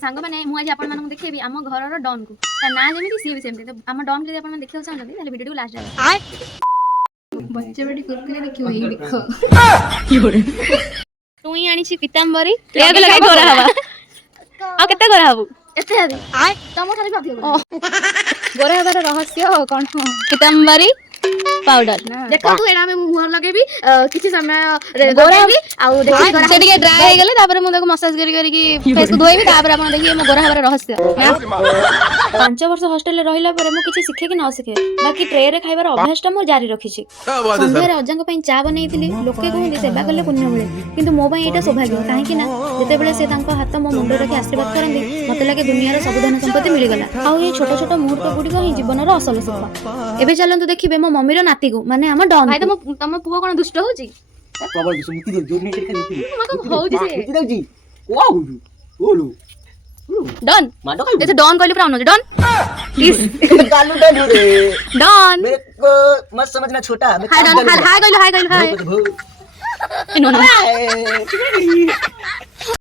सांग मैंने मुझे आपण मानक देखिए आम घर डॉन को ना जमी सी भी सेमती तो आम डॉन जब आप देखा चाहते हैं वीडियो लास्ट बच्चे बड़ी कुरकुरे देखियो यही देखो तू ही आनी पीतांबरी लेग लगे गोरा हवा आ केते गोरा हबु एते आदि तमो थाली पाथियो गोरा हबार रहस्य कोन पीतांबरी पाउडर देखो तू एना में मुहर लगेबी किछि समय गोरा भी आ देखि गोरा से टिके ड्राई हे गेले तापर मु देखो मसाज करी की फेस को धोइबी तापर आपण देखि मो गोरा हबार रहस्य 5 वर्ष हॉस्टल रे रहिला परे मु किछि सिखे कि न सिखे बाकी ट्रे रे खाइबार अभ्यास ता मो जारी रखी छी संध्या रे अजांग पई चा बनैतिली लोके कहूं सेवा करले पुण्य मिले किंतु मो पई एटा सौभाग्य काहे कि ना जते बेले से तांको हाथ मो मुंड रखि आशीर्वाद करंदी मते लागे दुनिया रे सब धन संपत्ति मिली गला आ ये छोटो छोटो मुहूर्त गुडी को ही जीवन रो असल सुख एबे चलंतु देखिबे मो मम्मी रो नाती को माने हम डॉन भाई तम पुओ कोन दुष्ट होची प्रबल दुष्ट मुति दे जोर नहीं करके मुति मको होची से मुति दे जी वाओ ओलू डॉन माडो ये तो डॉन कहली प्राउन हो डॉन प्लीज गालू डालू रे डॉन मेरे को मत समझना छोटा मैं हाय डॉन हाय कहली हाय कहली हाय नो नो